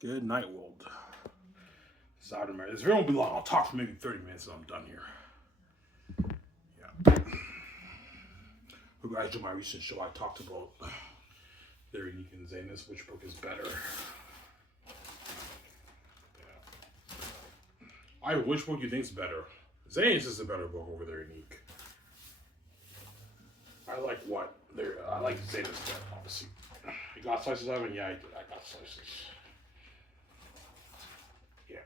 Good night, world. South America. This video won't be long. I'll talk for maybe 30 minutes and I'm done here. Yeah. You guys do my recent show. I talked about Larry Nick and Xanus, which book is better. Yeah. Which book you think is better? Xanus is a better book over Larry Nick. I like what? I like Xanus better, obviously. You got slices of it? Yeah, I did. I got slices. Yeah.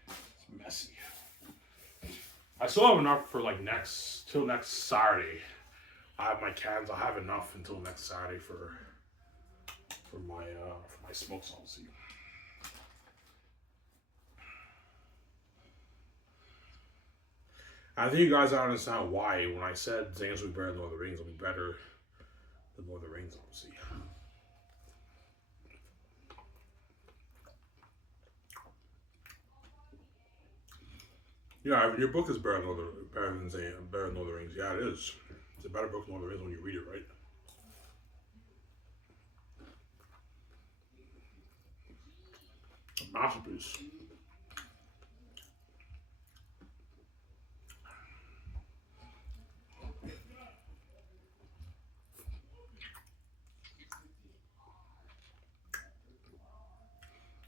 It's messy. I still have enough for like till next Saturday. I have my cans. I have enough until next Saturday for my smokes, obviously. I think you guys don't understand why when I said Xanus will be better than Lord of the Rings, will be better than Lord of the Rings, obviously. Yeah, your book is better than Lord of the Rings. Yeah, it is. It's a better book than Lord of the Rings when you read it, right? A masterpiece.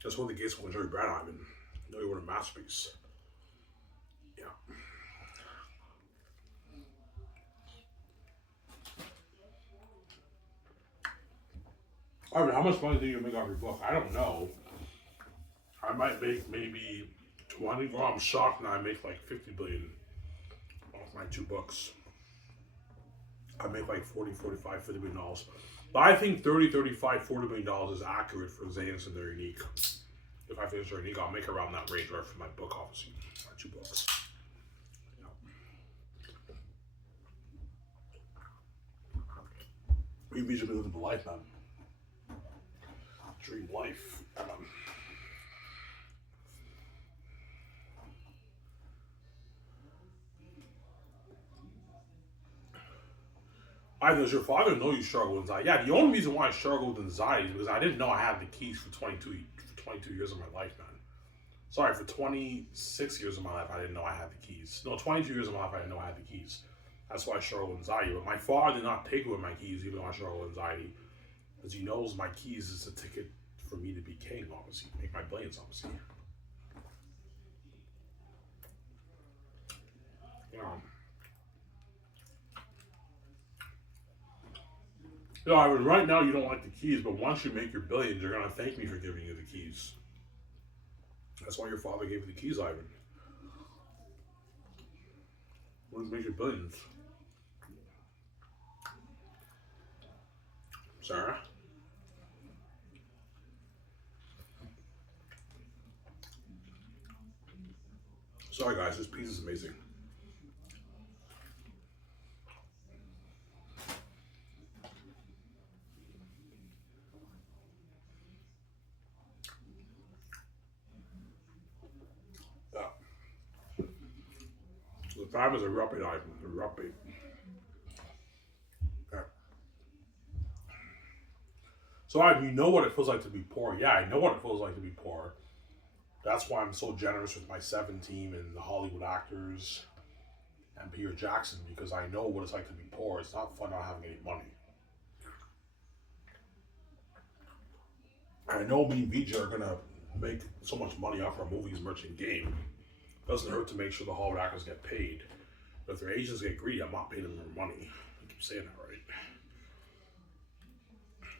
That's one of the gates of Jerry Brad Ivan. You know you want a masterpiece. Yeah. Ivan, how much money do you make off your book? I don't know. I might make maybe 20. Well, I'm shocked now I make like 50 billion off my 2 books. I make like 40, 45, 50 million dollars. But I think 30, 35, 40 million dollars is accurate for Xanus and their unique. If I finish their unique, I'll make around that range right for my book, obviously. My 2 books. We usually live the life, man. Dream life. Does your father know you struggle with anxiety? Yeah, the only reason why I struggled with anxiety is because I didn't know I had the keys for 22 years of my life, man. Sorry, for 26 years of my life, I didn't know I had the keys. No, 22 years of my life, I didn't know I had the keys. That's why I struggle with anxiety. But my father did not take away my keys, even though I struggle with anxiety. Because he knows my keys is a ticket for me to be king, obviously. Make my billions, obviously. Yeah. You know, I mean, right now you don't like the keys, but once you make your billions, you're going to thank me for giving you the keys. That's why your father gave you the keys, Ivan. Once you make your billions. Sarah? Sorry, guys, this pizza is amazing. The time is a rapid item. A rapid. Yeah. So, Ivan, you know what it feels like to be poor. Yeah, I know what it feels like to be poor. That's why I'm so generous with my 7 team and the Hollywood actors and Peter Jackson, because I know what it's like to be poor. It's not fun not having any money. I know me and VJ are gonna make so much money off our movies, merch, and game. It doesn't hurt to make sure the Hollywood actors get paid. But if their agents get greedy, I'm not paying them more money. I keep saying that, right?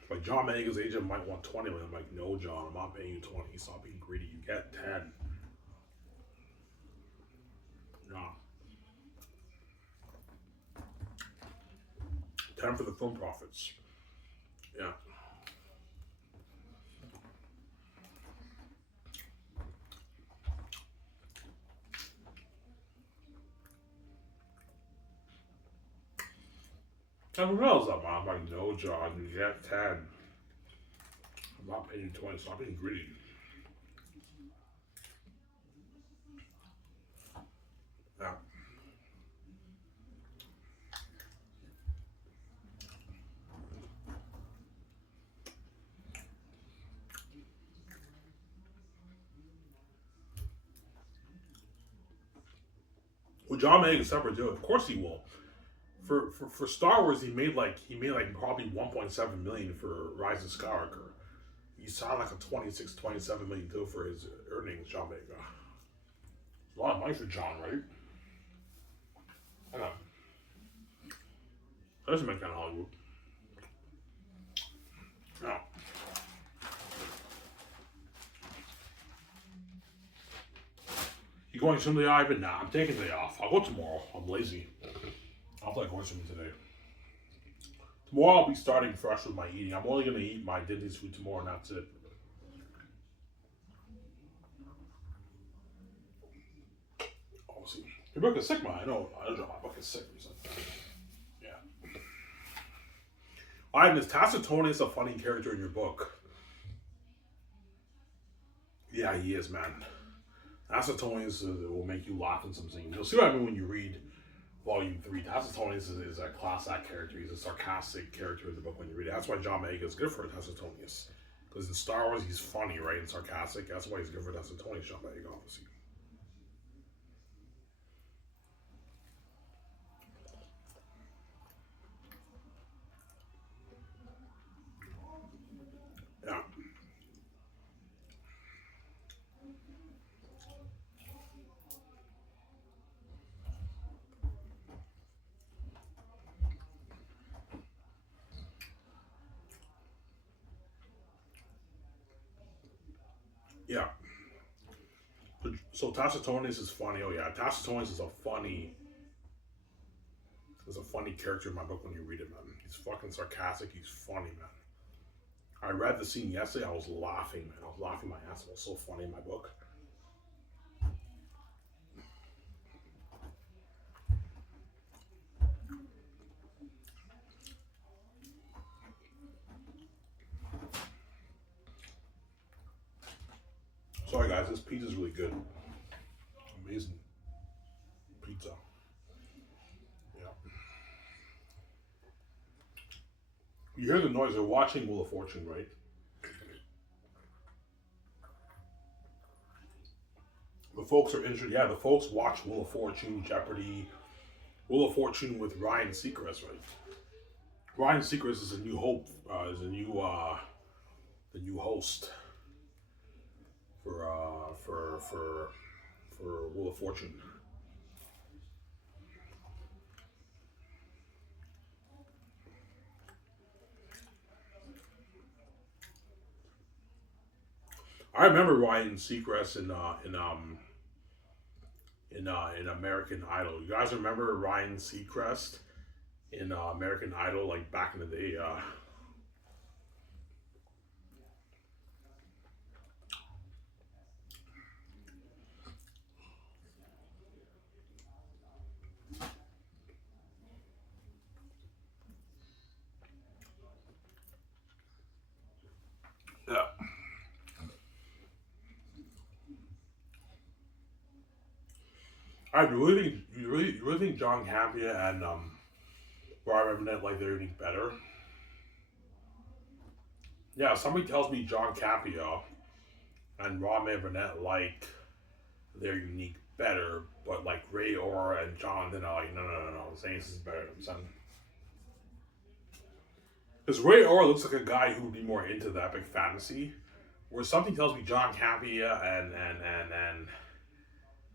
Like John Megan's agent might want 20 million. I'm like, no, John, I'm not paying you 20. Stop being greedy. You get 10. No. 10 for the film profits. Yeah. Everyone else up, man. I'm like, no, John, you get 10. I'm not paying you 20. Stop being greedy. Yeah. John Boyega is separate too. Of course he will. For Star Wars, he made probably 1.7 million for Rise of Skywalker. He signed like a 26, 27 million deal for his earnings. John Boyega. A lot of money for John, right? I know. That's make kind of Hollywood. Yeah. You going someday, Ivan? Nah, I'm taking the day off. I'll go tomorrow. I'm lazy. I'll play going swimming today. Tomorrow I'll be starting fresh with my eating. I'm only gonna eat my Disney's food tomorrow, and that's it. Oh, see, your book is sick, man. I know my book is sick. Yeah. Ivan, is Tacitonius a funny character in your book? Yeah, he is, man. Tacitonius will make you laugh in some scenes. You'll see what I mean when you read Volume 3. Tacitonius is a class act character. He's a sarcastic character in the book when you read it. That's why John Boyega is good for Tacitonius. Because in Star Wars, he's funny, right? And sarcastic. That's why he's good for Tacitonius, John Boyega, obviously. Yeah. Yeah. So Tacitonius is funny. Oh yeah, Tacitonius is a funny character in my book when you read it, man. He's fucking sarcastic. He's funny, man. I read the scene yesterday. I was laughing, man. I was laughing my ass off. It was so funny in my book. Sorry, guys. This pizza's really good. Amazing pizza. Yeah. You hear the noise. They're watching Wheel of Fortune, right? The folks are interested. Yeah, the folks watch Wheel of Fortune, Jeopardy, Wheel of Fortune with Ryan Seacrest, right? Ryan Seacrest is a new hope. The new host for Wheel of Fortune. I remember Ryan Seacrest in American Idol. You guys remember Ryan Seacrest in American Idol, like back in the day? Yeah. I really think you really think John Campia and Brian Remnant like they're getting better. Yeah, somebody tells me John Campia and Robin Burnett like their unique better, but like Ray Orr and Jonathan are like, no. Xanus is better than son. Because Ray Orr looks like a guy who would be more into the epic fantasy, where something tells me John Campia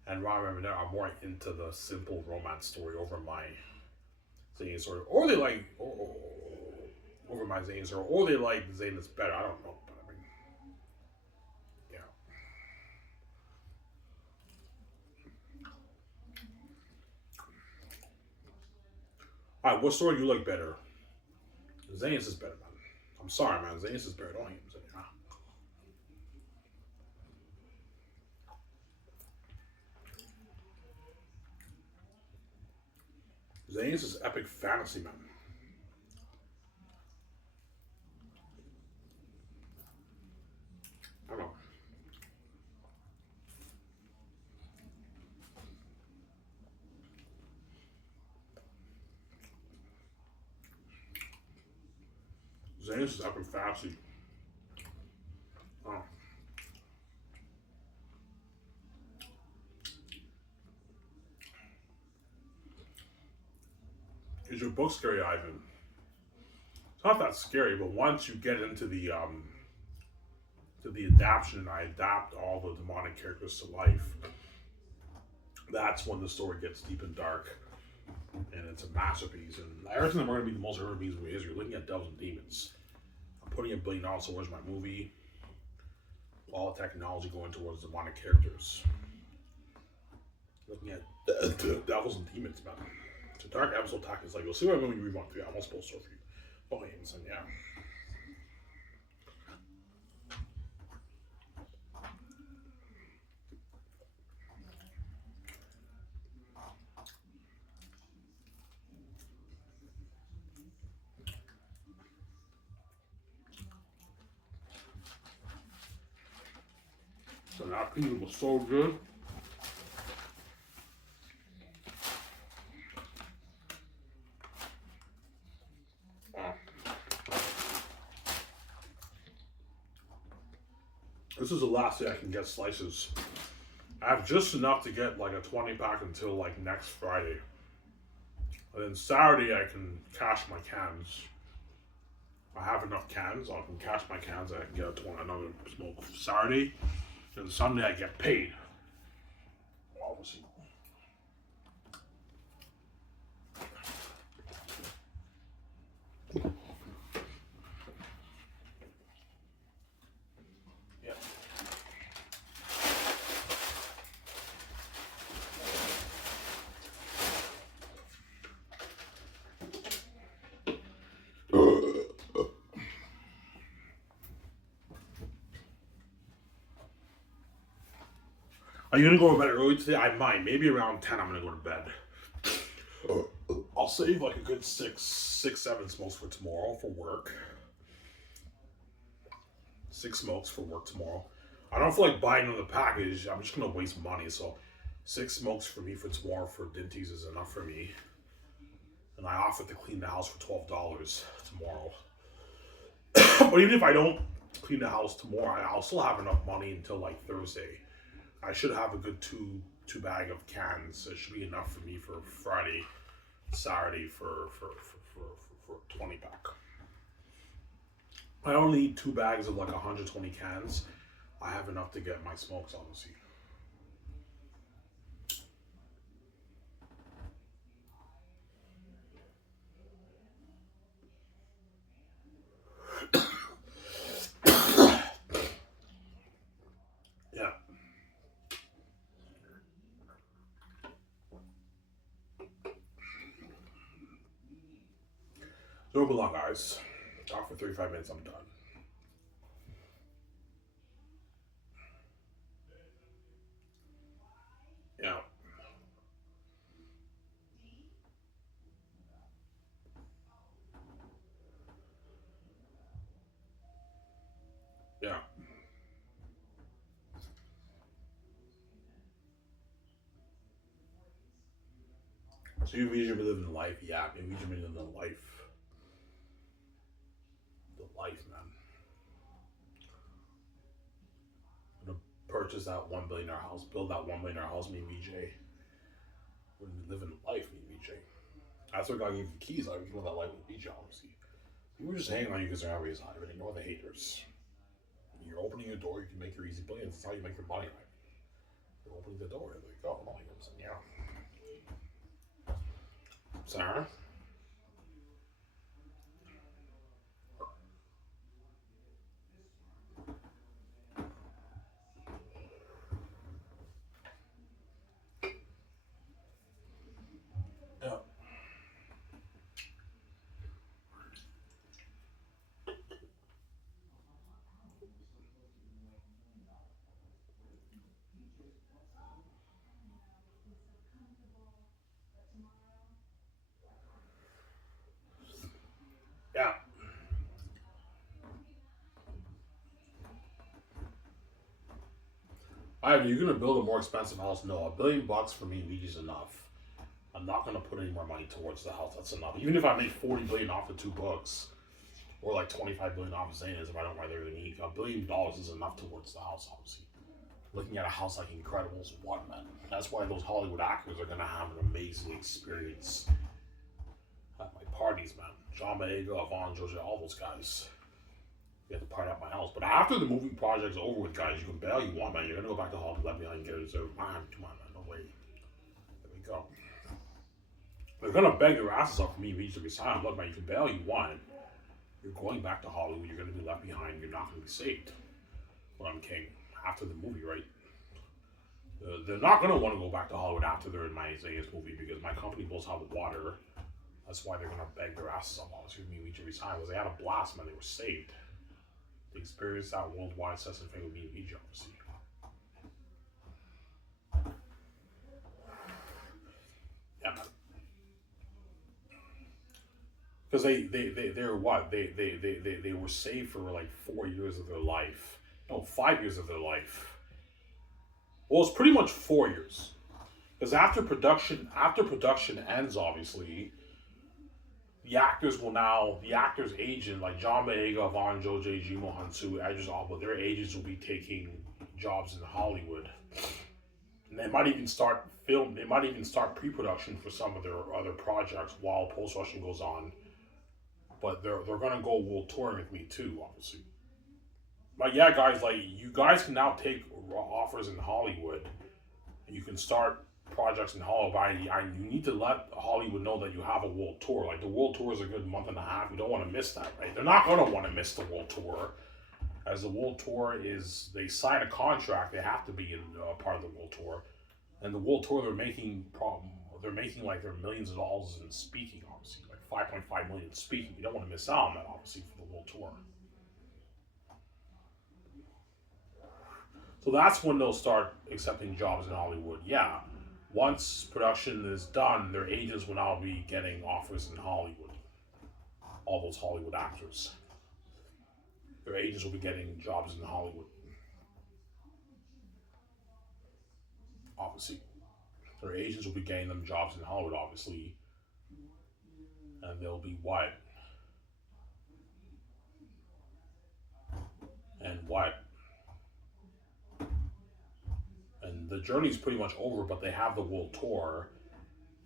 and Robin Burnett are more into the simple romance story over my Xanus story, or they like over my Xanus story, or they like Xanus better. I don't know, but I mean, yeah. All right, what story do you like better? Xanus is better, man. I'm sorry, man. Xanus is better. Don't hate him. Xanus is epic fantasy, man. I don't know. Xanus is epic fantasy. Oh. Is your book scary, Ivan? It's not that scary, but once you get into the adaptation and I adapt all the demonic characters to life, that's when the story gets deep and dark. And it's a masterpiece. And I reckon we're going to be the most earned movies in history. Looking at Devils and Demons. I'm putting $1 billion towards my movie. All the technology going towards demonic characters. Looking at Devils and Demons, man. It's a dark episode talk. It's like, you'll see what movie you want to. I'm almost supposed to for you. Okay, so yeah. So that pizza was so good. This is the last day I can get slices. I have just enough to get like a 20 pack until like next Friday. And then Saturday I can cash my cans. I have enough cans, I can cash my cans and I can get another smoke Saturday. And Sunday I get paid. Obviously. Are you gonna go to bed early today? I might. Maybe around 10 I'm gonna go to bed. I'll save like a good six, 7 smokes for tomorrow for work. 6 smokes for work tomorrow. I don't feel like buying another package. I'm just gonna waste money. So 6 smokes for me for tomorrow for Dinties is enough for me. And I offered to clean the house for $12 tomorrow. But even if I don't clean the house tomorrow, I'll still have enough money until like Thursday. I should have a good two bag of cans. It should be enough for me for Friday, Saturday for 20 pack. I only need 2 bags of like 120 cans. I have enough to get my smokes, obviously. Yeah. Don't be long, guys. Talk for 35 minutes, I'm done. Yeah. Yeah. So you've usually been living life, yeah. You've usually been living the life. The life, man. I'm gonna purchase that $1 billion house, build that $1 billion house, me and VJ. We're living life, me and VJ. That's what God gave you the keys. I was living that life with VJ, obviously. People are just hanging on you because they're not raised high. But ignore the haters. When you're opening your door, you can make your easy billions. That's how you make your money, right? You're opening the door. There you go. Yeah. Sarah? Yeah. Yeah. Ivan, you're gonna build a more expensive house? No, $1 billion for me and VJ is enough. I'm not gonna put any more money towards the house. That's enough. Even if I make 40 billion off the 2 books, or like 25 billion off of Xanus, if I don't write everything unique, $1 billion is enough towards the house, obviously. Looking at a house like Incredibles 1, man. That's why those Hollywood actors are gonna have an amazing experience. parties, man. John Boyega, Yvonne Georgia, all those guys. We had to party at my house. But after the movie project's over with, guys, you can bail you want, man. You're gonna go back to Hollywood, let me get it. So, man, come on, man, no way. There we go. They're gonna beg their asses off for me to resign. Look, man, you can bail you want. You're going back to Hollywood. You're gonna be left behind. You're not gonna be saved. But I'm king. After the movie, right? They're not gonna want to go back to Hollywood after they're in my Xanus movie because my company blows out the water. That's why they're gonna beg their asses off. Obviously, me to resign because they had a blast, man. They were saved. They experienced that worldwide success and fame with me and Egypt, obviously. Yeah, man. Because they're what? They were saved for like 4 years of their life. No, 5 years of their life. Well, it's pretty much 4 years. Because after production ends, obviously, the actor's agent, like John Boyega, Yvonne Georgia, Jimo Hansu, Idris Elba, their agents will be taking jobs in Hollywood. And they might even start pre-production for some of their other projects while post-production goes on. But they're gonna go world touring with me too, obviously. But yeah, guys, like you guys can now take offers in Hollywood, and you can start projects in Hollywood. You need to let Hollywood know that you have a world tour. Like the world tour is a good month and a half. You don't want to miss that, right? They're not gonna want to miss the world tour, as the world tour is they sign a contract. They have to be in part of the world tour, and the world tour they're making like they're millions of dollars in speaking, obviously, like 5.5 million speaking. You don't want to miss out on that, obviously, for the world tour. So that's when they'll start accepting jobs in Hollywood. Yeah, once production is done, their agents will now be getting offers in Hollywood. All those Hollywood actors. Their agents will be getting jobs in Hollywood. Obviously. Their agents will be getting them jobs in Hollywood, obviously. And they'll be what? And what? And the journey's pretty much over, but they have the world tour,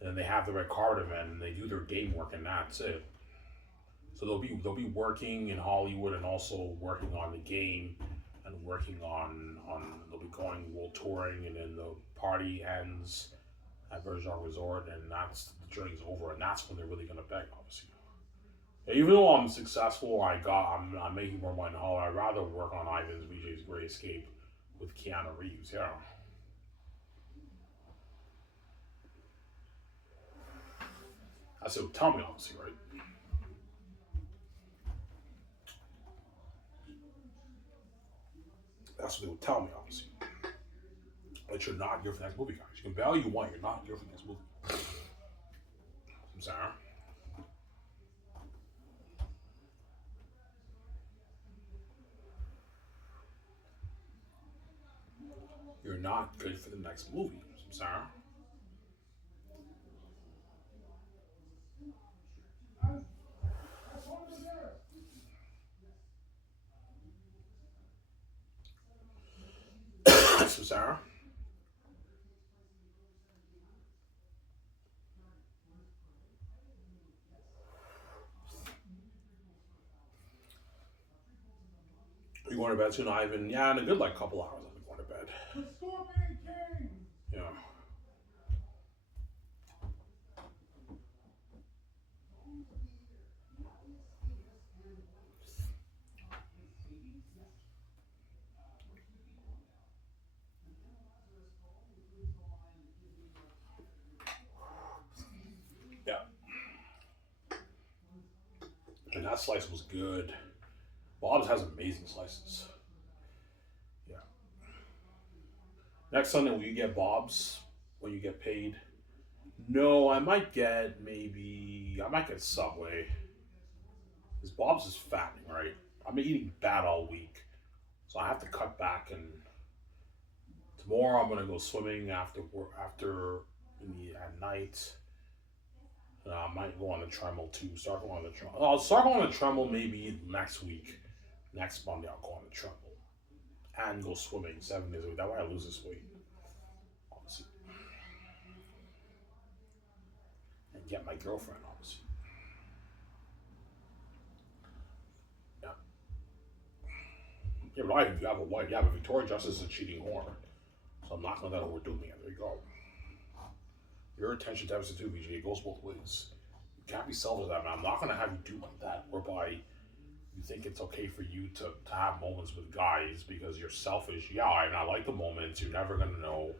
and then they have the red carpet event, and they do their game work, and that's it. So they'll be working in Hollywood and also working on the game, and working on they'll be going world touring, and then the party ends at Virgin Resort, and that's the journey's over, and that's when they're really gonna beg, obviously. Even though I'm successful, I'm making more money in Hollywood. I'd rather work on Ivan's VJ's Great Escape with Keanu Reeves. Yeah. That's what they would tell me, obviously, right? That's what they would tell me, obviously. But you're not here for the next movie, guys. You can value one, you're not here for the next movie. I'm sorry. You're not good for the next movie. I'm sorry. So Sarah. You going to bed soon, Ivan? Yeah, in a good like couple hours I'll be going to bed. The Scorpion King! Yeah. Yeah. And that slice was good. Bob's has amazing slices. Yeah. Next Sunday, will you get Bob's when you get paid? No, I might get Subway. Because Bob's is fattening, right? I've been eating bad all week. So I have to cut back, and tomorrow I'm gonna go swimming at night. I might go on the treadmill too. Start going on the treadmill. I'll start going on the treadmill maybe next week. Next Monday I'll go on the treadmill. And go swimming 7 days a week. That way I lose this weight. Obviously. And get my girlfriend, obviously. Yeah, but you have a wife. Yeah, but Victoria Justice is a cheating whore. So I'm not gonna let her do me. There you go. Your attention deficit too, VJ. It goes both ways. You can't be selfish that, man. I'm not gonna have you do like that, whereby you think it's okay for you to have moments with guys because you're selfish. Yeah, I like the moments. You're never gonna know.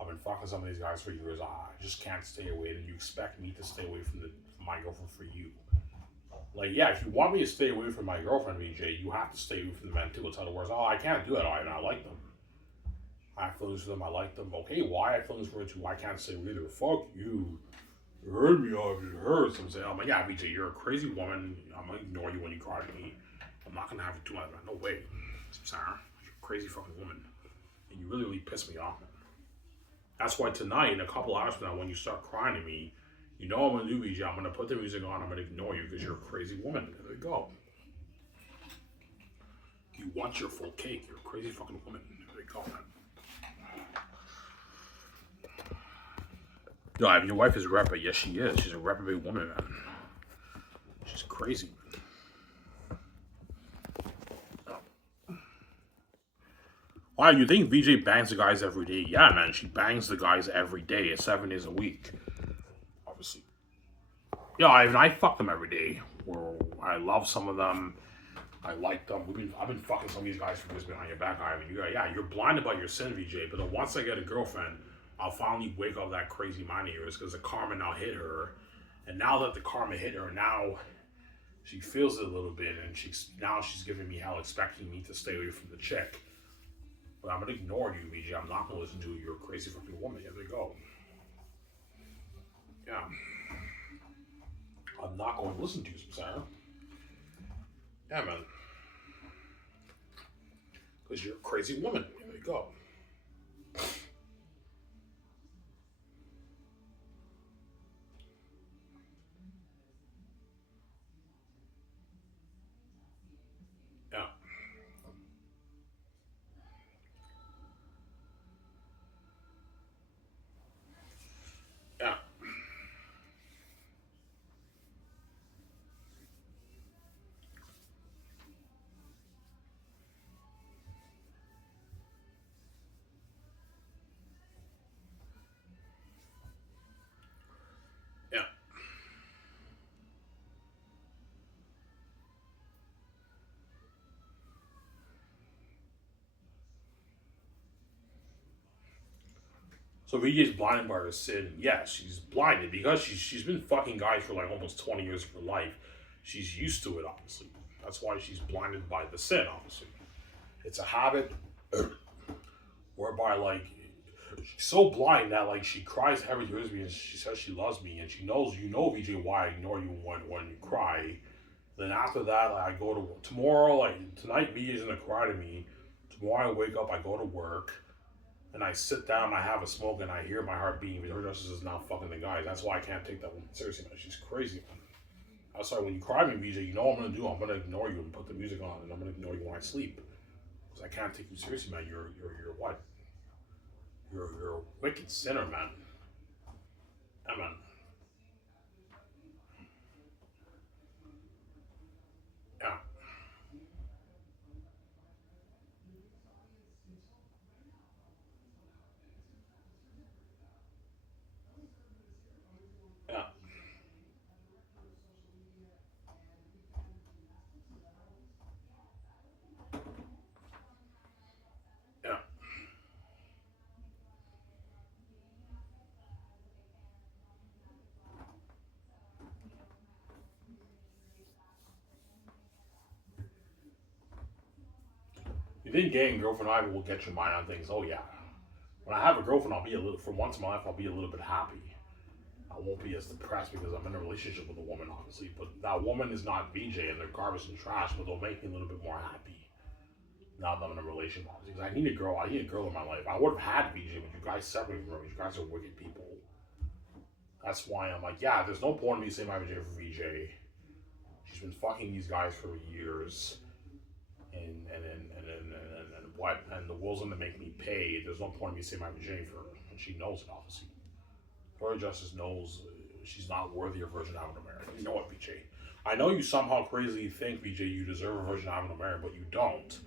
I've been fucking some of these guys for years. I just can't stay away, and you expect me to stay away from my girlfriend for you. Like, yeah, if you want me to stay away from my girlfriend, VJ, you have to stay away from the men too. It's other words. Oh, I can't do that. I like them. I have feelings for them. I like them. Okay, why I have feelings for it too? I can't say either. Fuck you. You heard me off. It hurts. I'm saying, I'm like, yeah, VJ, you're a crazy woman. I'm gonna ignore you when you cry to me. I'm not gonna have you do that. No way. Sarah, you're a crazy fucking woman, and you really piss me off. That's why tonight, in a couple hours from now, when you start crying to me, you know I'm gonna do, VJ. I'm gonna put the music on. I'm gonna ignore you because you're a crazy woman. There you go. You want your full cake. You're a crazy fucking woman. There you go, man. No, I mean, your wife is a rapper. Yes, she is. She's a reprobate woman, man. She's crazy, man. Why, you think VJ bangs the guys every day? Yeah, man, she bangs the guys every day. It's 7 days a week. Obviously. Yeah, I fuck them every day. I love some of them. I like them. I've been fucking some of these guys for years behind your back, Ivan. You're blinded by your sin, VJ. But then once I get a girlfriend, I'll finally wake up that crazy mind of yours because the karma now hit her. And now that the karma hit her, now she feels it a little bit, and she's giving me hell, expecting me to stay away from the chick. But I'm gonna ignore you, VJ. I'm not gonna listen to you. You're a crazy fucking woman. Here they go. Yeah. I'm not going to listen to you, Sarah. Yeah, man. Because you're a crazy woman. Here they go. Yeah. Yeah. Yeah. So VJ's blinded by her sin. Yes, she's blinded because she's been fucking guys for like almost 20 years of her life. She's used to it, obviously. That's why she's blinded by the sin, obviously. It's a habit whereby, like, she's so blind that, like, she cries every year and she says she loves me, and she knows, VJ, why I ignore you when you cry. Then after that, like, I go to tomorrow, like, tonight VJ's gonna cry to me. Tomorrow I wake up, I go to work, and I sit down, I have a smoke, and I hear my heart beating. Her justice is not fucking the guy. That's why I can't take that woman seriously, man. She's crazy, man. I'm sorry, when you cry to me, VJ, you know what I'm gonna do. I'm gonna ignore you and put the music on, and I'm gonna ignore you when I sleep. Because I can't take you seriously, man. You're what? You're a wicked sinner, man. Yeah, man. Yeah. Yeah. Yeah. You think getting girlfriend Ivy will get your mind on things? Oh yeah. When I have a girlfriend, I'll be a little. For once in my life, I'll be a little bit happy. I won't be as depressed because I'm in a relationship with a woman, obviously. But that woman is not VJ, and they're garbage and trash. But they'll make me a little bit more happy now that I'm in a relationship, obviously. Because I need a girl. I need a girl in my life. I would have had VJ, but you guys separated from me. You guys are wicked people. That's why I'm like, yeah. There's no point in me saying my VJ for VJ. She's been fucking these guys for years. And what? And the world's gonna make me pay. There's no point in me saying my virginity for her, and she knows it, obviously. Florida Justice knows she's not worthy of Virgin Island America. You know what, VJ? I know you somehow crazily think, VJ, you deserve a Virgin Island America, but you don't.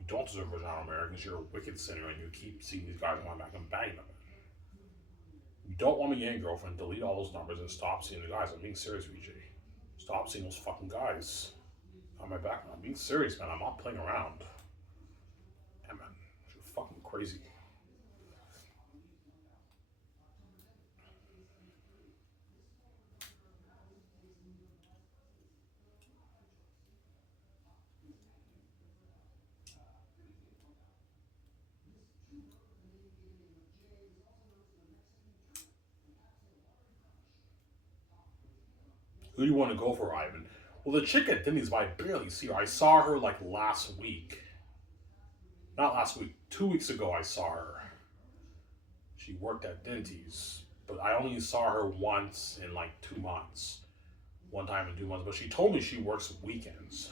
You don't deserve vagina Americans. You're a wicked sinner, and you keep seeing these guys on my back and banging them. You don't want me getting a girlfriend. Delete all those numbers and stop seeing the guys. I'm being serious, VJ. Stop seeing those fucking guys on my back. I'm being serious, man. I'm not playing around. Yeah, man. You're fucking crazy. Who do you want to go for, Ivan? Well, the chick at Denny's, I barely see her. I saw her like last week. Not last week. 2 weeks ago, I saw her. She worked at Denny's, but I only saw her once in like 2 months. One time in 2 months, but she told me she works weekends.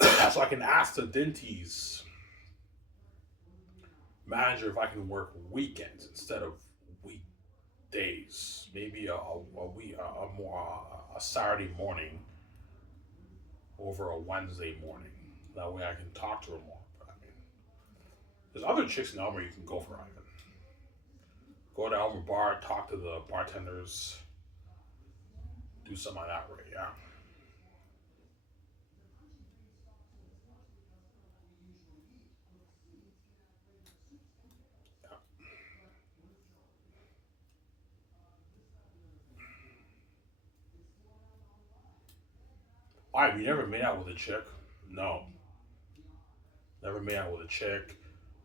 So I can ask the Denny's manager if I can work weekends instead of weekdays. Maybe a Saturday morning over a Wednesday morning. That way I can talk to her more. But I mean, there's other chicks in Elmer you can go for, Ivan. Go to Elmer Bar, talk to the bartenders, do something like that, right? Yeah. Yeah. Why? Have you never made out with a chick? No. Never made out with a chick.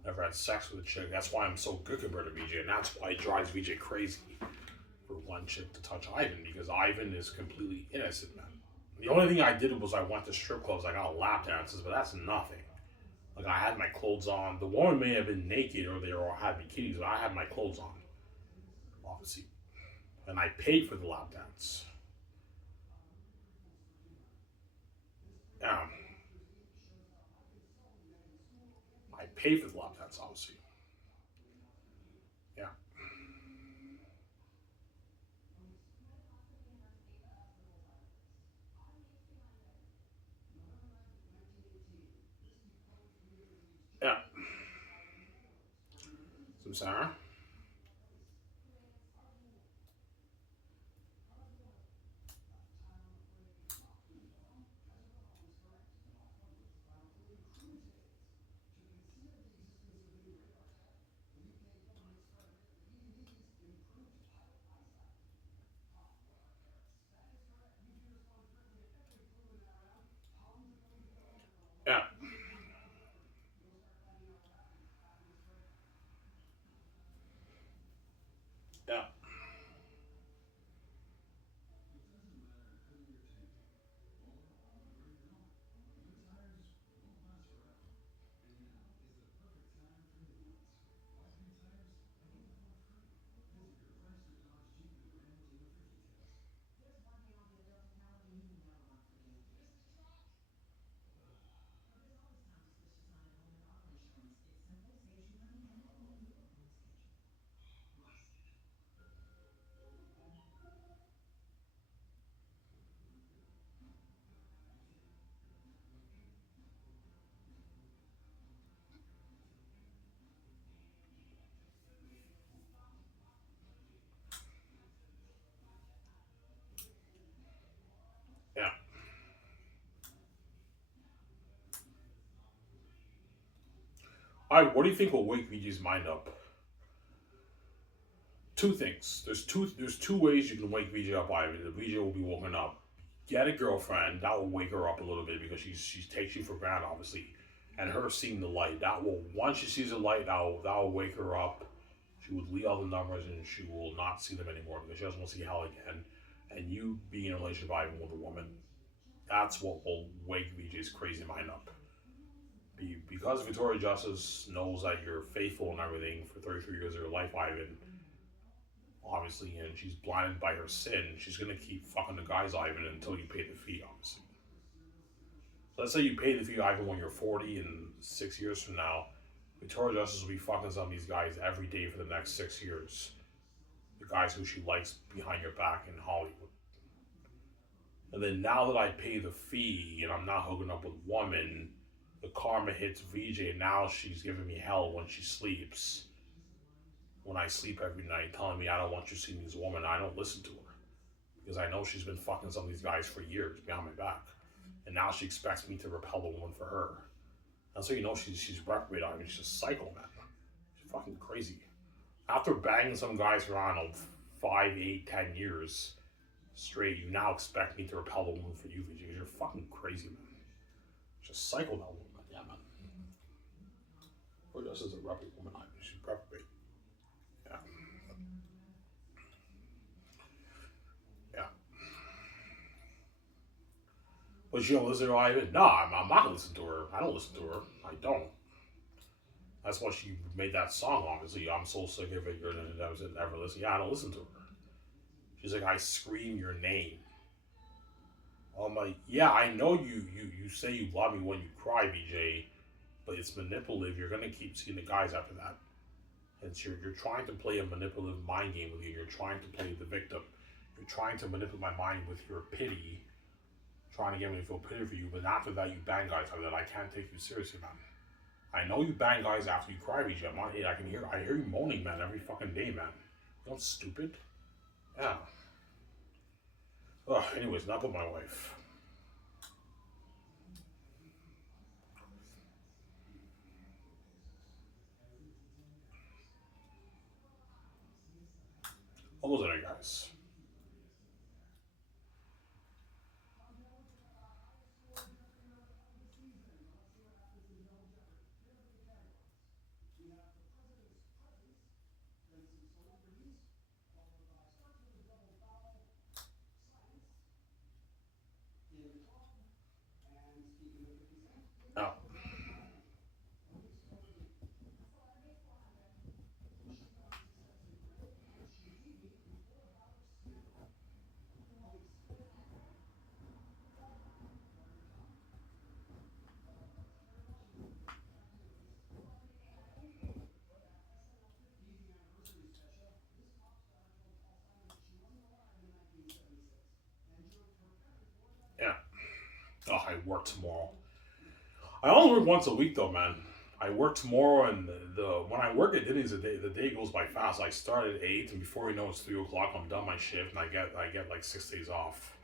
Never had sex with a chick. That's why I'm so good compared to VJ, and that's why it drives VJ crazy for one chick to touch Ivan because Ivan is completely innocent, man. The only thing I did was I went to strip clubs. I got lap dances, but that's nothing. Like I had my clothes on. The woman may have been naked or they all had bikinis, but I had my clothes on, obviously, and I paid for the lap dance. Yeah, I paid for the lap dance, obviously. Yeah, yeah. Some Sarah. Yeah, yeah, yeah. All right, what do you think will wake VG's mind up? Two things. There's two ways you can wake VJ up. Ivan. The VJ will be woken up. Get a girlfriend that will wake her up a little bit because she takes you for granted, obviously, and her seeing the light that will once she sees the light that will wake her up. She would leave all the numbers and she will not see them anymore because she doesn't want to see hell again. And you being in a relationship Ivan with a woman, that's what will wake VJ's crazy mind up. Because Victoria Justice knows that you're faithful and everything for 33 years of your life, Ivan, obviously, and she's blinded by her sin, she's gonna keep fucking the guys, Ivan, until you pay the fee, obviously. So let's say you pay the fee, Ivan, when you're 40 and 6 years from now, Victoria Justice will be fucking some of these guys every day for the next 6 years. The guys who she likes behind your back in Hollywood. And then now that I pay the fee and I'm not hooking up with women, the karma hits VJ. And now she's giving me hell when she sleeps. When I sleep every night, telling me I don't want you seeing this woman. I don't listen to her because I know she's been fucking some of these guys for years behind my back, and now she expects me to repel the woman for her. And so you know she's reprobate. I mean, she's a psycho, man. She's fucking crazy. After banging some guys for I don't know 5, 8, 10 years straight, you now expect me to repel the woman for you, VJ. You're fucking crazy, man. She's a psycho, that woman. Yeah, man. Or just as a reprobate woman, I mean, she's reprobate. Yeah. Yeah. But she don't listen to her either. No, I'm not gonna listen to her. I don't listen to her. I don't. That's why she made that song, obviously. I'm so sick of it, you're never listen. Yeah, I don't listen to her. She's like, I scream your name. I'm like, yeah, I know you say you love me when you cry, BJ, but it's manipulative. You're gonna keep seeing the guys after that. And you're trying to play a manipulative mind game with you. You're trying to play the victim. You're trying to manipulate my mind with your pity, trying to get me to feel pity for you, but after that you bang guys after that. I can't take you seriously, man. I know you bang guys after you cry, BJ. I hear you moaning, man, every fucking day, man. You know, stupid. Yeah. Ugh, anyways, not with my wife. What was it, guys? Oh. Yeah. Oh, I work tomorrow. I only work once a week though, man. I work tomorrow, and the when I work at Denny's, the day goes by fast. I start at 8, and before you know it's 3 o'clock, I'm done my shift, and I get like 6 days off.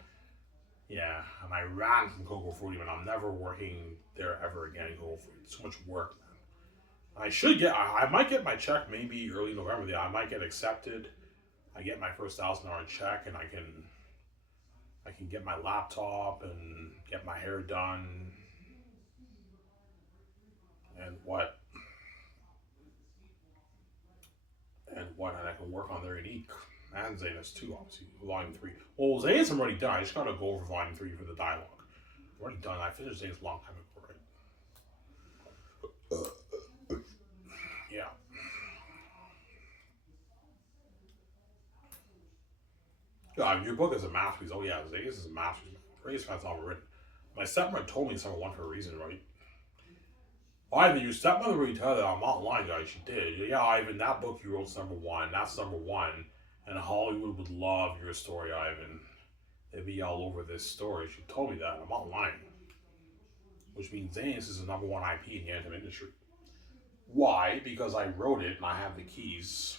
Yeah, and I ran from Cocoa Fruity, and I'm never working there ever again in Cocoa Fruity. It's too much work, man. I might get my check maybe early November. Yeah, I might get accepted. I get my first $1,000 check, and I can get my laptop and get my hair done and and I can work on their unique and Xanus too, obviously, volume 3. Well, Xanus I'm already done. I just gotta go over volume 3 for the dialogue. I'm already done. I finished Xanus a long time ago, right? Yeah. God, your book is a masterpiece. Oh yeah, Xanus is a masterpiece. Greatest fans ever written. My stepmother told me it's number one for a reason, right? Ivan, your stepmother really tell that I'm not lying, guys. She did. Yeah, Ivan, that book you wrote's number one. That's number one. And Hollywood would love your story, Ivan. They'd be all over this story. She told me that. I'm not lying. Which means Xanus is the number one IP in the anime industry. Why? Because I wrote it and I have the keys.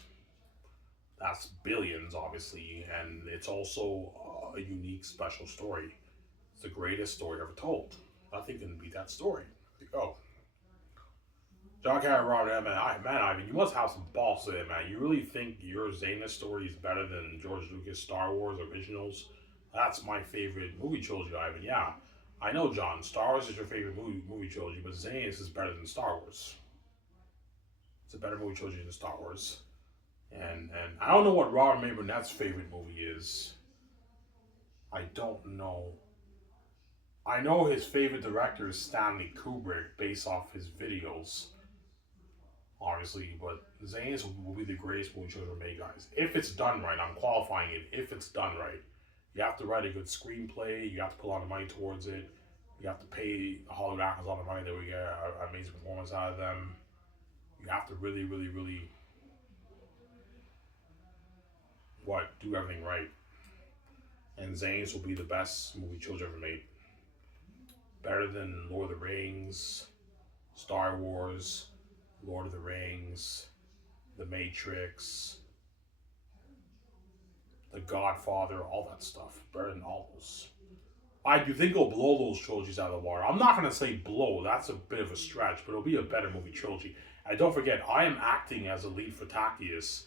That's billions, obviously, and it's also a unique, special story. It's the greatest story ever told. Nothing can beat that story. There you go. John Carroll, Robert, man, Ivan, you must have some balls in it, man. You really think your Xanus story is better than George Lucas' Star Wars originals? That's my favorite movie trilogy, Ivan. Yeah, I know, John. Star Wars is your favorite movie trilogy, but Xanus is better than Star Wars. It's a better movie trilogy than Star Wars. And I don't know what Robert May Burnett's favorite movie is. I don't know. I know his favorite director is Stanley Kubrick based off his videos, obviously, but Xanus will be the greatest movie ever made, guys. If it's done right, I'm qualifying it. If it's done right, you have to write a good screenplay. You have to put a lot of money towards it. You have to pay the Hollywood actors a lot of money that we get an amazing performance out of them. You have to really, really, really do everything right. And Xanus will be the best movie children ever made. Better than Lord of the Rings. Star Wars, Lord of the Rings, The Matrix, The Godfather, all that stuff. Better than all those. I do think it'll blow those trilogies out of the water. I'm not going to say blow, that's a bit of a stretch, but it'll be a better movie trilogy. And don't forget, I am acting as a lead for Tactius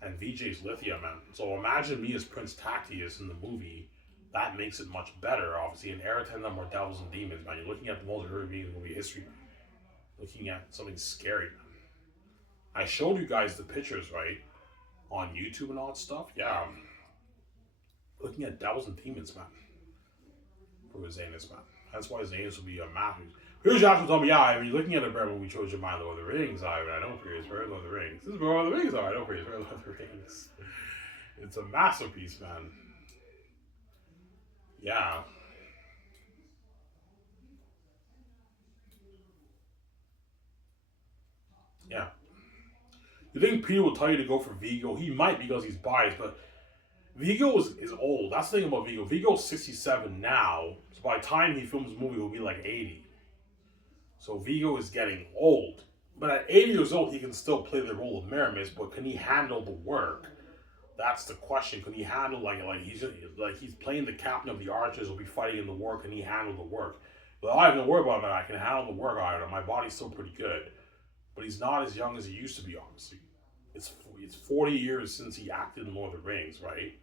and VJ's Lithia, man. So imagine me as Prince Tactius in the movie. That makes it much better, obviously. In Eritendum or Devils and Demons, man. You're looking at the most horrific movie history, looking at something scary, man. I showed you guys the pictures, right? On YouTube and all that stuff. Yeah. Looking at Devils and Demons, man. For Xanus, man. That's why Xanus will be a masterpiece. Here's Joshua told me, yeah, I mean, looking at a better movie chose your mind, Lord of the Rings. I don't forget it's Lord of the Rings. This is Lord of the Rings. I don't forget it's Lord of the Rings. It's a masterpiece, man. Yeah. Yeah. You think Peter will tell you to go for Vigo? He might because he's biased, but Vigo is old. That's the thing about Vigo. Vigo's 67 now, so by the time he films the movie, he'll be like 80. So Vigo is getting old. But at 80 years old, he can still play the role of Meramis, but can he handle the work? That's the question. Can he handle he's playing the captain of the archers, will be fighting in the war, can he handle the work? Well, I have no worry about that. I can handle the work. My body's still pretty good. But he's not as young as he used to be, obviously. It's 40 years since he acted in Lord of the Rings, right?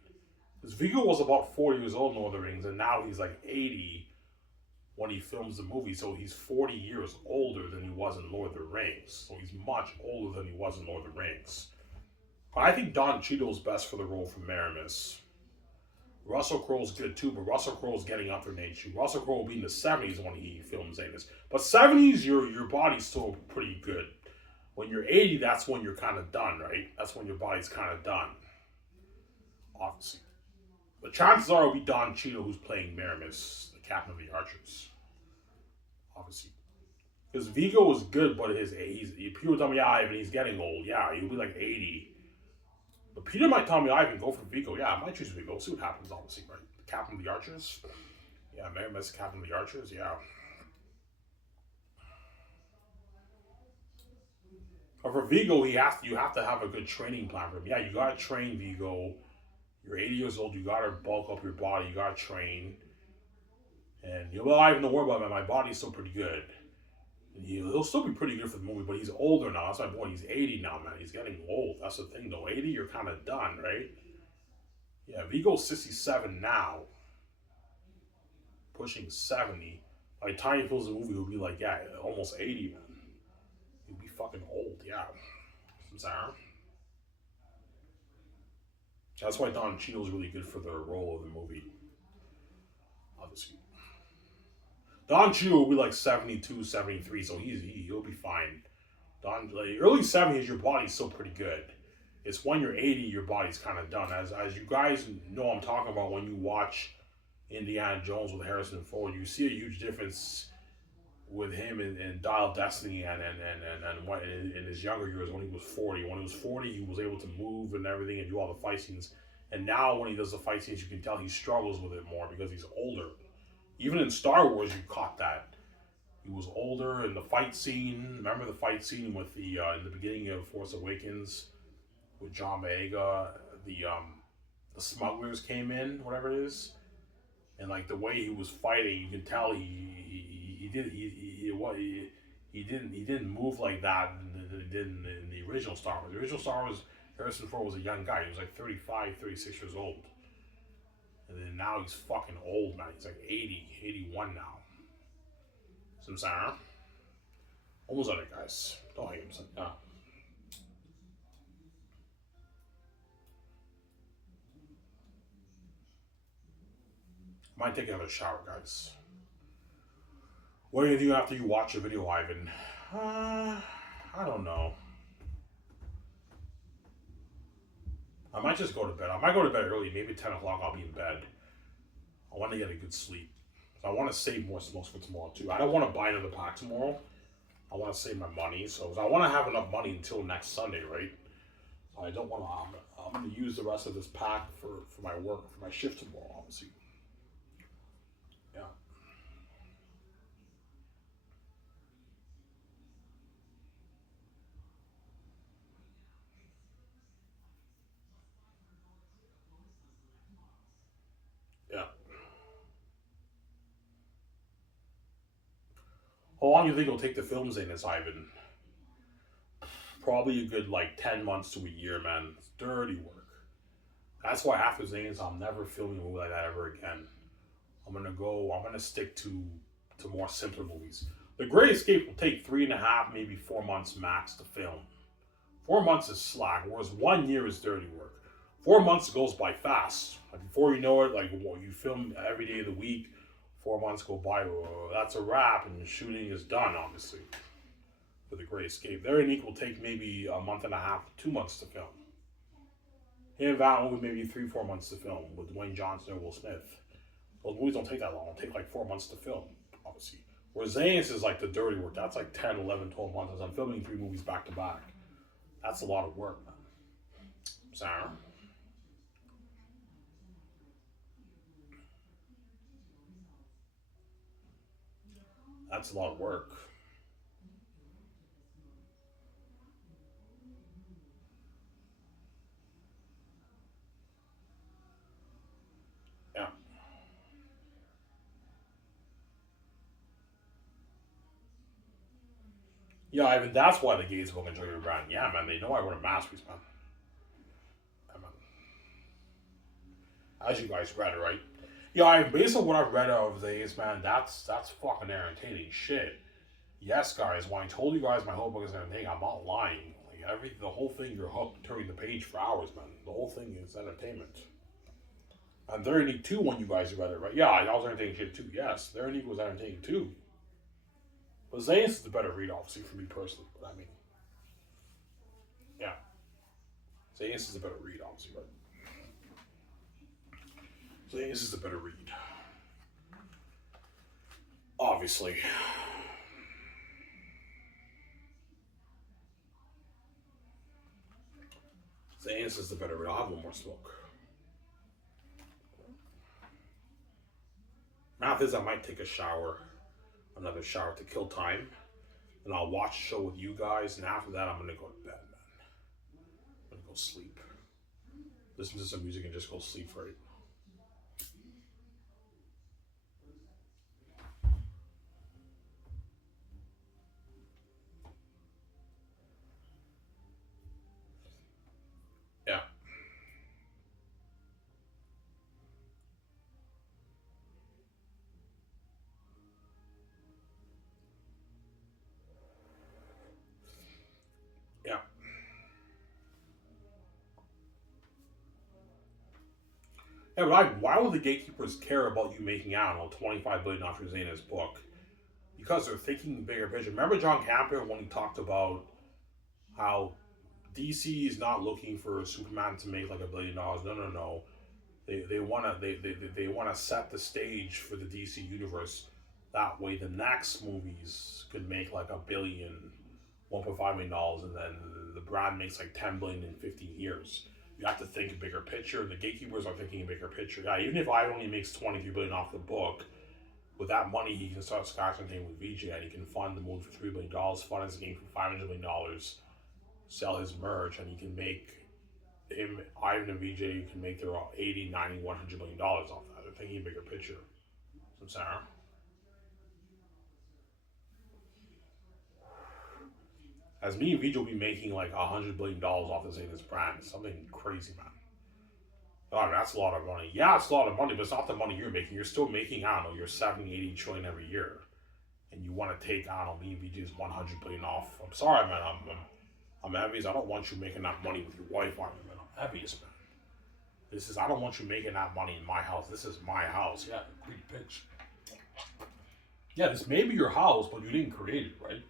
Because Vigo was about 40 years old in Lord of the Rings, and now he's like 80 when he films the movie. So he's 40 years older than he was in Lord of the Rings. So he's much older than he was in Lord of the Rings. But I think Don Cheadle's best for the role for Meramis. Russell Crowe's good too, but Russell Crowe's getting up in age too. Russell Crowe will be in the 70s when he films Xanus. But 70s, your body's still pretty good. When you're 80, that's when you're kind of done, right? That's when your body's kind of done. Obviously. But chances are it'll be Don Cheadle who's playing Meramis, the captain of the archers. Obviously. Because Vigo is good, but people tell me, yeah, Ivan, he's getting old. Yeah, he'll be like 80. But Peter might tell me, Ivan, go for Vigo. Yeah, I might choose Vigo. See what happens, obviously, right? The captain of the archers. Yeah, Meramis, captain of the archers. Yeah. But for Vigo, you have to have a good training plan for him. Yeah, you gotta train Vigo. You're 80 years old. You gotta bulk up your body. You gotta train. And well, I have no worry about it. My body's still pretty good. And he'll still be pretty good for the movie, but he's older now. That's my boy. He's 80 now, man. He's getting old. That's the thing, though. 80, you're kind of done, right? Yeah, Vigo's 67 now, pushing 70. By the time he films the movie, he'll be like, yeah, almost 80, man. He'll be fucking old, yeah. I'm sorry. That's why Don Cheadle's really good for the role of the movie. Obviously. Don Cheadle will be like 72, 73, so he'll be fine. Early 70s, your body's still pretty good. It's when you're 80, your body's kind of done. As you guys know, I'm talking about when you watch Indiana Jones with Harrison Ford, you see a huge difference with him in Dial of Destiny and in his younger years when he was 40. When he was 40, he was able to move and everything and do all the fight scenes. And now when he does the fight scenes, you can tell he struggles with it more because he's older. Even in Star Wars, you caught that. He was older in the fight scene. Remember the fight scene with in the beginning of Force Awakens with John Boyega, the smugglers came in, whatever it is, and like the way he was fighting, you can tell he didn't move like that than he did in the original Star Wars. The original Star Wars, Harrison Ford was a young guy. He was like 35, 36 years old. And then now he's fucking old, man. He's like 80, 81 now. See what I'm saying? Almost at it, guys. Don't hate him. Yeah. Might take another shower, guys. What do you do after you watch a video, Ivan? I don't know. I might just go to bed. I might go to bed early. Maybe 10 o'clock I'll be in bed. I want to get a good sleep. So I want to save more smokes for tomorrow, too. I don't want to buy another pack tomorrow. I want to save my money. So I want to have enough money until next Sunday, right? So I don't want to... I'm going to use the rest of this pack for my work, for my shift tomorrow, obviously. Yeah. How long do you think it'll take to film Xanus, Ivan? Probably a good like 10 months to a year, man. It's dirty work. That's why after Xanus, I'm never filming a movie like that ever again. I'm gonna stick to more simpler movies. The Great Escape will take 3.5, maybe 4 months max to film. 4 months is slack, whereas 1 year is dirty work. 4 months goes by fast. Like before you know it, like well, you film every day of the week. 4 months go by, well, that's a wrap, and the shooting is done. Obviously, for the Great Escape, their unique will take maybe a month and a half, 2 months to film. Him and Val with maybe 3, 4 months to film with Dwayne Johnson and Will Smith. Those movies don't take that long. It'll take like 4 months to film, obviously. Whereas Xanus is like the dirty work. That's like 10, 11, 12 months. As I'm filming 3 movies back to back. That's a lot of work, man. Sarah? That's a lot of work. Yeah. Yeah, Ivan, that's why the gays will enjoy your brand. Yeah, man, they know I run a masterpiece, man. Yeah, man. As you guys read, right? Yeah, based on what I've read of these, man, that's fucking entertaining shit. Yes, guys, when I told you guys my whole book is entertaining, I'm not lying. Like the whole thing, you're hooked turning the page for hours, man. The whole thing is entertainment. And they're unique too when you guys read it, right? Yeah, I was entertaining shit too. Yes, they're unique was entertaining too. But Zayn is the better read, obviously, for me personally. But I mean, yeah, Zayn is the better read, obviously, but Zayn is the better read, obviously. Zayn is the better read. I'll have one more smoke. Math is I might take a shower, another shower to kill time. Then I'll watch a show with you guys, and after that, I'm gonna go to bed, man. I'm gonna go sleep. Listen to some music and just go sleep for it. Yeah, yeah, yeah. But why would the gatekeepers care about you making, I don't know, 25 billion off your Xana's book? Because they're thinking bigger picture. Remember John Campion when he talked about how DC is not looking for Superman to make like $1 billion. No, no, no. They wanna they wanna set the stage for the DC universe. That way, the next movies could make like a billion, 1.5 million dollars, and then the brand makes like 10 billion in 15 years. You have to think a bigger picture. The gatekeepers are thinking a bigger picture. Yeah, even if I only makes 23 billion off the book, with that money he can start skyscraping with VJ, and he can fund the movie for $3 billion, fund his game for $500 million, sell his merch, and he can make him, Ivan and VJ can make their 80, 90, $100 million off that. They're thinking a bigger picture. So, Sarah, as me and VJ will be making like $100 billion off this Xanus brand, it's something crazy, man. Oh, that's a lot of money. Yeah, it's a lot of money, but it's not the money you're making. You're still making, I don't know, you're 70, 80 trillion every year. And you want to take, I don't know, me and VJ's 100 billion off. I'm sorry, man. I'm envious. I don't want you making that money with your wife, man. I'm envious, man. I don't want you making that money in my house. This is my house. Yeah, pretty pitch. Yeah, this may be your house, but you didn't create it, right?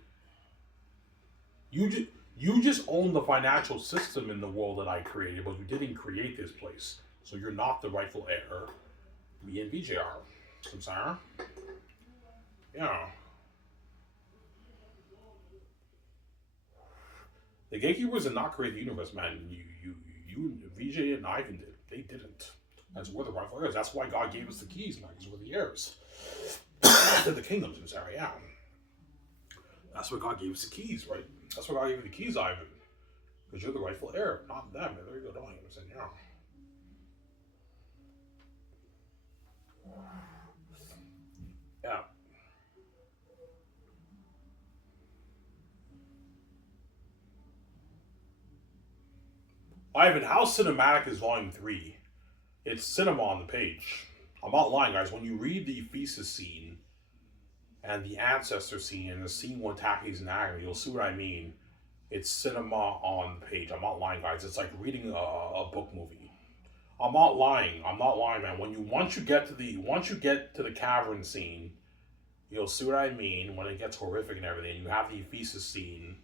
You just you just own the financial system in the world that I created, but you didn't create this place. So you're not the rightful heir. Me and VJ are. Samsara? Yeah. The gatekeepers did not create the universe, man. You, VJ and Ivan did. They didn't. That's we're the rightful heirs. That's why God gave us the keys, man, because we're the heirs to the kingdoms in Sarah, yeah. That's why God gave us the keys, right? That's why God gave you the keys, Ivan. Because you're the rightful heir, not them. There you go, don't you understand? Yeah. Yeah. Ivan, how cinematic is Volume 3? It's cinema on the page. I'm not lying, guys. When you read the Thesis scene and the Ancestor scene and the scene when Taki's in agony, you'll see what I mean. It's cinema on the page. I'm not lying, guys. It's like reading a book movie. I'm not lying. I'm not lying, man. Once you get to the cavern scene, you'll see what I mean when it gets horrific and everything. You have the Ephesus scene,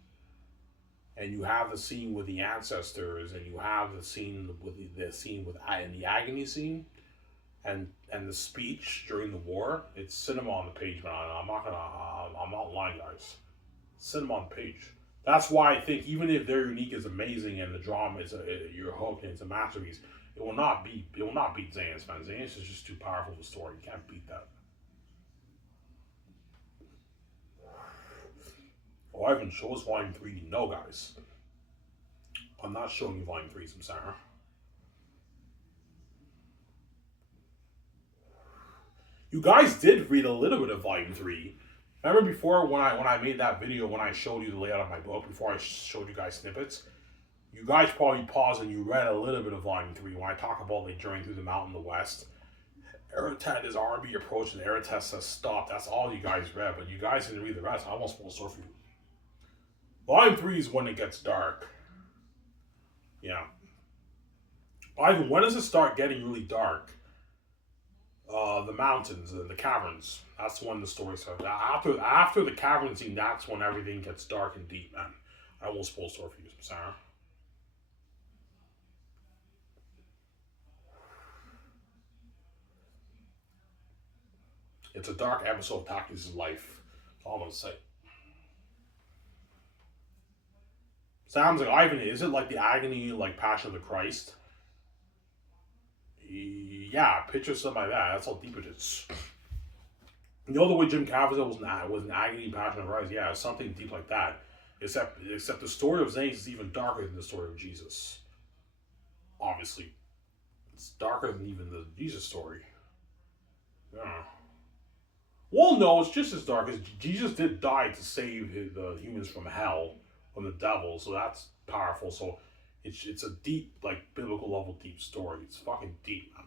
and you have the scene with the ancestors, and you have the scene with the agony scene, and the speech during the war. It's cinema on the page, man. I'm not lying, guys. Cinema on the page. That's why I think even if their unique is amazing and the drama is you're hooked and it's a masterpiece, it will not beat Xanus, man. Xanus is just too powerful of a story. You can't beat that. Oh, I haven't shown us Volume 3. No, guys. I'm not showing you Volume 3, I'm sorry. You guys did read a little bit of Volume 3. Remember before when I made that video when I showed you the layout of my book, before I showed you guys snippets? You guys probably paused and you read a little bit of Volume 3 when I talk about the journey through the mountain in the west. Eratet is RB approach and Eratet says stop. That's all you guys read, but you guys didn't read the rest. I almost spoiled for you. Volume 3 is when it gets dark. Yeah. Ivan, when does it start getting really dark? The mountains and the caverns. That's when the story starts. After the cavern scene, that's when everything gets dark and deep, man. I won't spoil story for you, Sarah. It's a dark episode of Taki's life. That's all I'm gonna say. Sounds like Ivan, is it like the agony, like Passion of the Christ? Yeah, picture something like that. That's how deep it is. You know the way Jim Caviezel was an agony and Passion of the Christ? Yeah, something deep like that. Except the story of Xanus is even darker than the story of Jesus. Obviously. It's darker than even the Jesus story. Yeah. Well, no, it's just as dark as Jesus did die to save the humans from hell, from the devil, so that's powerful. So it's a deep, like, biblical level deep story. It's fucking deep, man.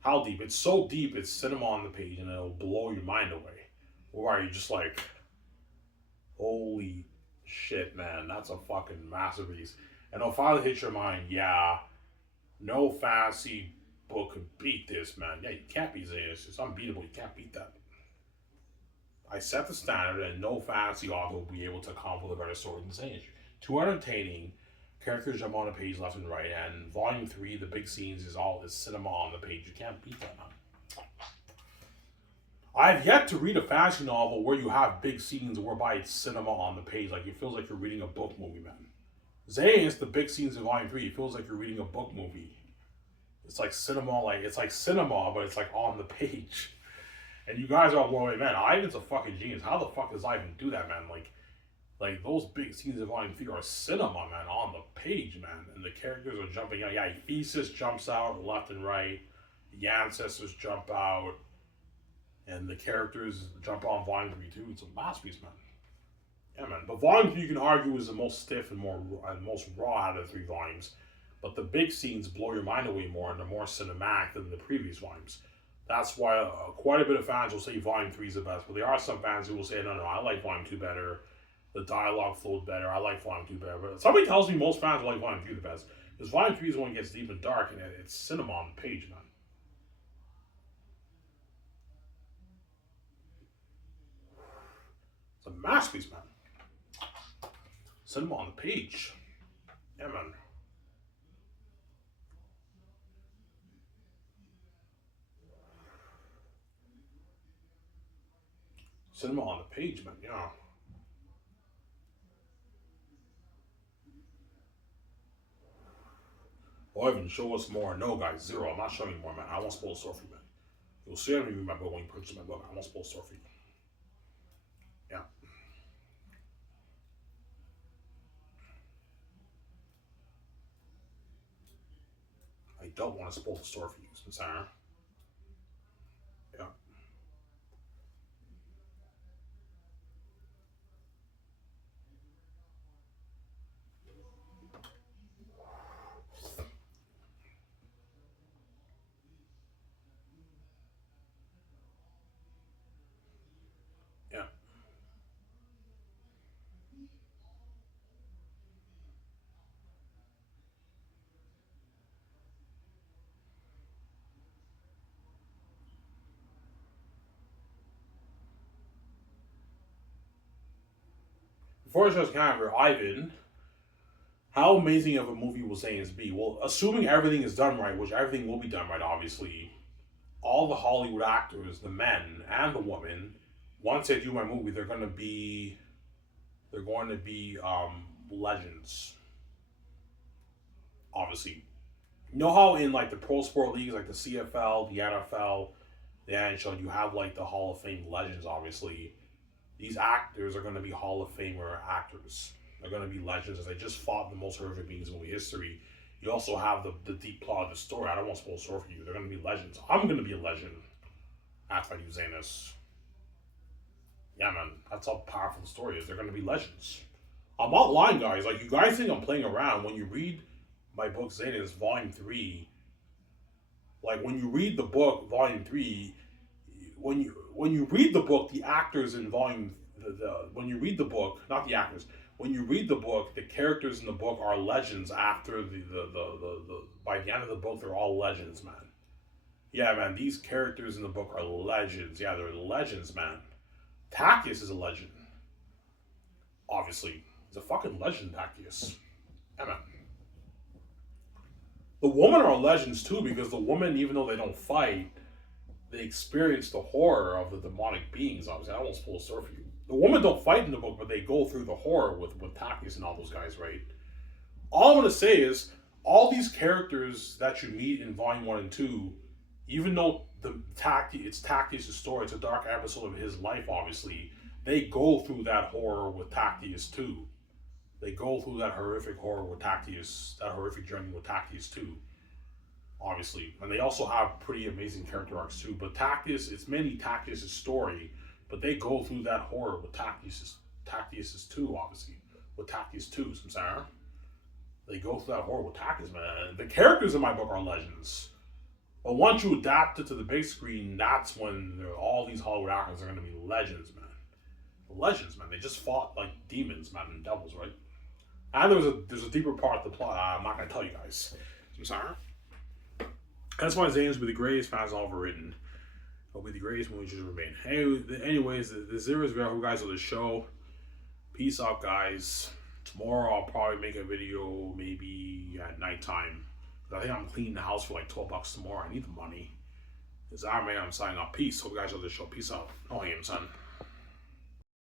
How deep? It's so deep, it's cinema on the page, and it'll blow your mind away. Or are you just like, holy shit, man, that's a fucking masterpiece. And it'll finally hit your mind, yeah, no fantasy book could beat this, man. Yeah, you can't beat Xanus. It's unbeatable. You can't beat that. I set the standard, and no fantasy author will be able to come up with a better story than Xanus. Too entertaining. Characters jump on the page left and right, and Volume 3, the big scenes, is cinema on the page. You can't beat that, man. I've yet to read a fantasy novel where you have big scenes whereby it's cinema on the page. Like, it feels like you're reading a book movie, man. Xanus, the big scenes in Volume 3, it feels like you're reading a book movie. It's like cinema, but it's like on the page. And you guys are blowing, man, Ivan's a fucking genius. How the fuck does Ivan do that, man? Like those big scenes of Volume 3 are cinema, man, on the page, man. And the characters are jumping out. Yeah, Ephesus jumps out left and right. The ancestors jump out. And the characters jump on Volume 3 too. It's a masterpiece, man. Yeah, man. But Volume 3, you can argue, is the most stiff and most raw out of the 3 volumes. But the big scenes blow your mind away more, and they're more cinematic than the previous volumes. That's why quite a bit of fans will say Volume 3 is the best. But there are some fans who will say, no, I like Volume 2 better. The dialogue flowed better. I like Volume 2 better. But somebody tells me most fans like Volume 3 the best. Because Volume 3 is when it gets deep and dark, and it's cinema on the page, man. It's a masterpiece, man. Cinema on the page. Yeah, man. Cinema on the page, man. Yeah. Oh, Evan, show us more. No, guys, 0. I'm not showing you more, man. I won't spoil the story for you, man. You'll see everything in my book when you purchase my book. I won't spoil the story for you. Yeah. I don't want to spoil the story for you, Sarah. Yeah. before I start calendar, Ivan, how amazing of a movie will Xanus be? Well, assuming everything is done right, which everything will be done right, obviously, all the Hollywood actors, the men and the women, once they do my movie, they're going to be legends. Obviously, you know how in like the pro sport leagues, like the CFL, the NFL, the NHL, you have like the Hall of Fame legends. Obviously, these actors are going to be Hall of Famer actors. They're going to be legends as they just fought the most horrific beings in movie history. You also have the deep plot of the story. I don't want to spoil the story for you. They're going to be legends. I'm going to be a legend after I do Xanus. Yeah, man, that's how powerful the story is. They're going to be legends. I'm not lying, guys. Like, you guys think I'm playing around. When you read my book, Xanus, Volume 3, like, when you read the book, Volume 3, when you read the book, the actors in Volume... when you read the book, not the actors... When you read the book, the characters in the book are legends after the by the end of the book, they're all legends, man. Yeah, man, these characters in the book are legends. Yeah, they're legends, man. Tactius is a legend. Obviously. He's a fucking legend, Tactius. Yeah, man. The women are legends, too, because the women, even though they don't fight, they experience the horror of the demonic beings, obviously. I won't spoil the story for you. The women don't fight in the book, but they go through the horror with Tactius and all those guys, right? All I'm going to say is, all these characters that you meet in Volume 1 and 2, even though it's Tactius' story, it's a dark episode of his life, obviously, they go through that horror with Tactius too. They go through that horrific horror with Tactius, that horrific journey with Tactius too. Obviously. And they also have pretty amazing character arcs too. But Tactius, it's mainly Tactius' story, but they go through that horror with Tactius too, obviously. With Tactius too, Samsara. They go through that horror with Tactius, man. The characters in my book are legends. But once you adapt it to the big screen, that's when all these Hollywood actors are going to be legends, man. Legends, man. They just fought like demons, man, and devils, right? And there's a deeper part of the plot I'm not going to tell you guys. Samsara. That's why Xanus will be the greatest fans ever written. It'll be the greatest movie to remain. Anyways, the Zero is real. Who guys on the show? Peace out, guys. Tomorrow I'll probably make a video maybe at nighttime. I think I'm cleaning the house for like $12 tomorrow. I need the money. It's Iron Man. I'm signing off. Peace. Hope you guys on the show. Peace out. Oh, I am, son.